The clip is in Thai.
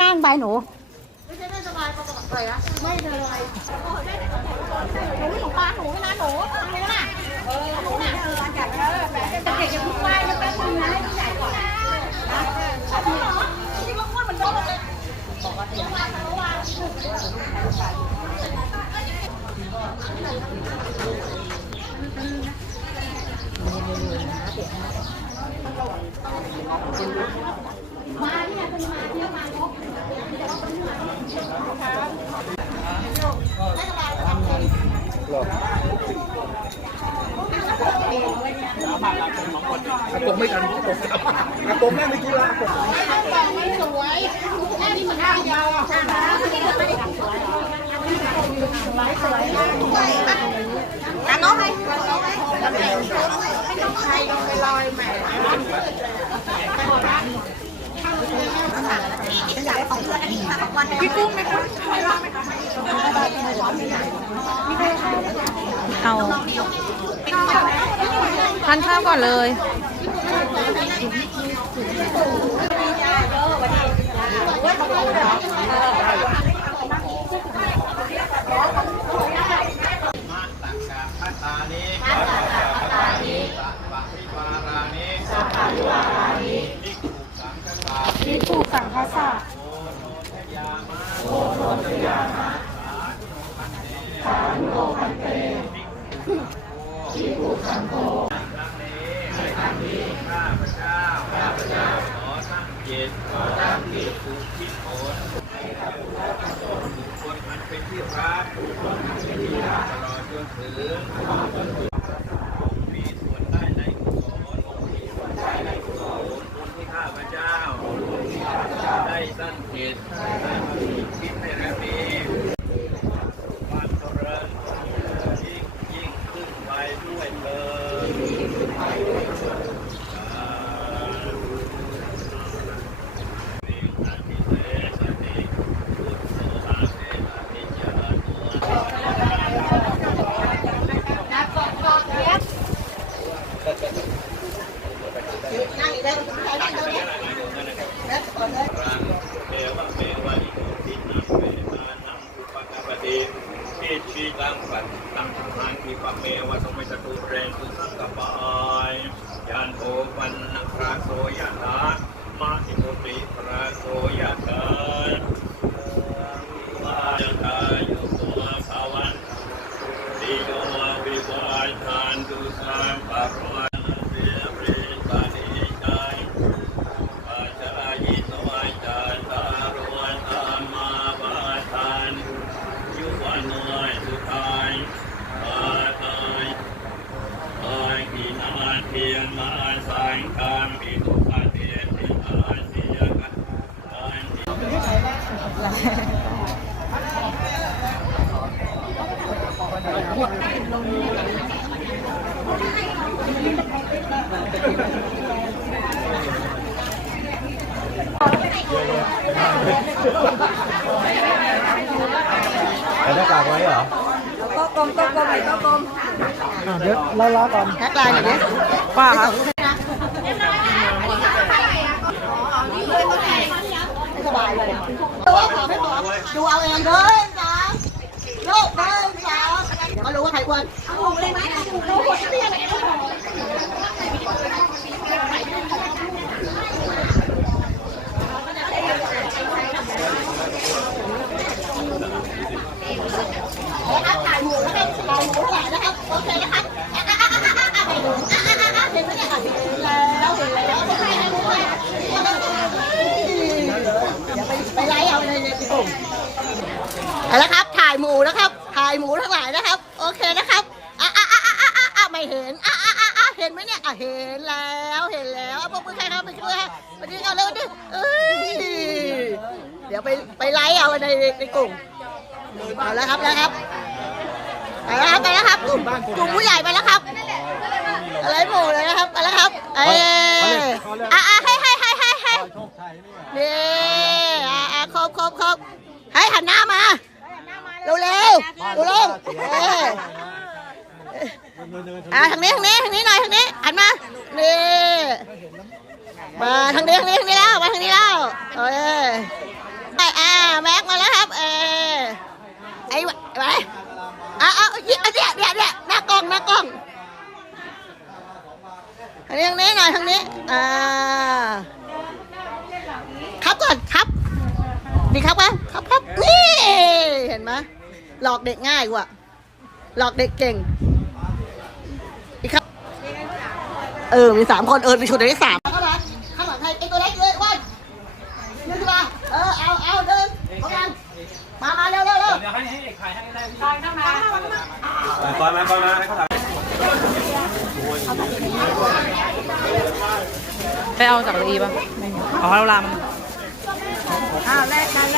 ข้างใบหนูไม่ใช่ไม่สบายปกติเลยอะไม่เลยหนูของป้าหนูไม่นะหนูทำเลยนะเออหนูน่ะเออจัดเออแต่เด็กจะพูดไปแล้วแป๊บนึงนะให้ผู้ใหญ่ก่อนนะชอบเหรอที่ว่าพูดเหมือนโดนเลยปกติว่าเมื่อวาน ตรงไม่กันตรงแม่ไม่ธุระไม่สวยแค่นี้มันได้ยาวอะอะน้องไปน้องไปใครไปลอยแหมพี่กุ้งไหมคะ เอาทานข้าวก่อนเลยตักกะพัตตานิพัตตานิสัปิวารานิสัพพะวารานิภิกขุสังฆะภิกขุสังฆะโอโนทยามะโอโนทยามะสาธุพันเตภิกขุสังโฆครั้งนี้ข้าพเจ้าข้าพเจ้าขอตั้งจิตขอตั้งจิตอุ ทิศผลให้กับบุคคลอันเป็นที่รักคคลอันเป็นที่รักตลอดจนถึงมีส่วนได้ในกุศลมีส่วนได้ในกุศลบุญที่ข้าพเจ้าได้ตั้งได้มามีคิดให้แล้วนี้ความเจริญยิ่งยิ่งขึ้นไปด้วยเถิดสาธุนิสันติเสสติพุทโธอาเสสติจานุ นั่งอีกแล้วใครนั่งเดี๋ยวนี้แล้วก่อนเลย รังเทวะเมวะอิโตทินังเวมานังอุ ปกปปติอิชิตังปัตตังทางคิปะเมวะสมัยจตุเรนตุสังกปายยานโอปันนักราโสยะถามาสิโมติพระโสยะถาวาจันทายุโกภาวันติโยวิวาทานตุสัมปะโรเสียเปรตปานิจาย ปัจจายิโนอาจารตารวันอามาบาทานยุวันโนสุทายบาทายอากินา เทียนมาสังฆามปิตุปะเทติอาเสียกันอันใส่หน้ากากไว้เหรอ ก็กลมก็กลมก็กลมอะเดี๋ยวเรารอก่อนแท็กไลน์หน่อยดิป้าครับไม่สบายเลยดูว่าขอไม่ขอดูเอาเองเดินสามโลกเดินสามก็รู้ว่าใครอ้วนเอาหมูเลยไหมดูหัวเตี้ยเลยนะครับถ่ายหมูนะครับถ่ายหมูแหละนะครับโอเคนะครับเห็นไหมเนี่ยเห็นแล้วเห็นแล้วเห็นแล้วเดี๋ยวไปไปไล่เอาในในกลุ่ม เอาละครับ ถ่ายหมูนะครับ ถ่ายหมูทั้งหลายนะครับ โอเคนะครับอะอะอะอะอะอะอะไม่เห็นอะอะอะอะเห็นไหมเนี่ยอะเห็นแล้วเห็นแล้วอะพวกมือใครครับไปช่วยฮะไปช่วยกันเร็วดิเอ้ยเดี๋ยวไปไปไล่เอาในในกลุ่มเอาแล้วครับแล้วครับไปแล้วครับไปแล้วครับกลุ่มกลุ่มผู้ใหญ่ไปแล้วครับอะไรหมูเลยนะครับไปแล้วครับเอออะอะให้ให้ให้ให้ให้โชคชัยนี่นี่อะอะครบครบครบให้หันหน้ามาเร็วเดูลงเอออ่าทางนี้ทางนี้ทางนี้หน่อยทางนี้หันมานี่มาทางนี้ทางนี้ทางนี้แล้วมาทางนี้แล้วเออไปอ่าแม็กมาแล้วครับเออไอ้ไว้อะเอาเอาเนี่ยเนี่ยเนี่ยเนี่ยหน้ากล้องหน้ากล้องทางนี้ทางนี้หน่อยทางนี้อ่าครับก่อนครับดีครับครับครับครับนี่เห็นไหม หลอกเด็กง่ายกว่า หลอกเด็กเก่งอีกครับ เออ มีสามคนเออมีชุดได้สามข้างหลังข้างหลังใครไอ้ตัวเล็กเลยอ้วันเดินมาเออเอาเอาเดินเขากันมามาเร็วเร็วเร็วเดี๋ยวให้ให้เอกถ่ายให้ได้พี่ก่อนมาก่อนมาให้เขาถ่ายไปเอาจากรีป่ะเอาเราลามอ้าวแลกกันแ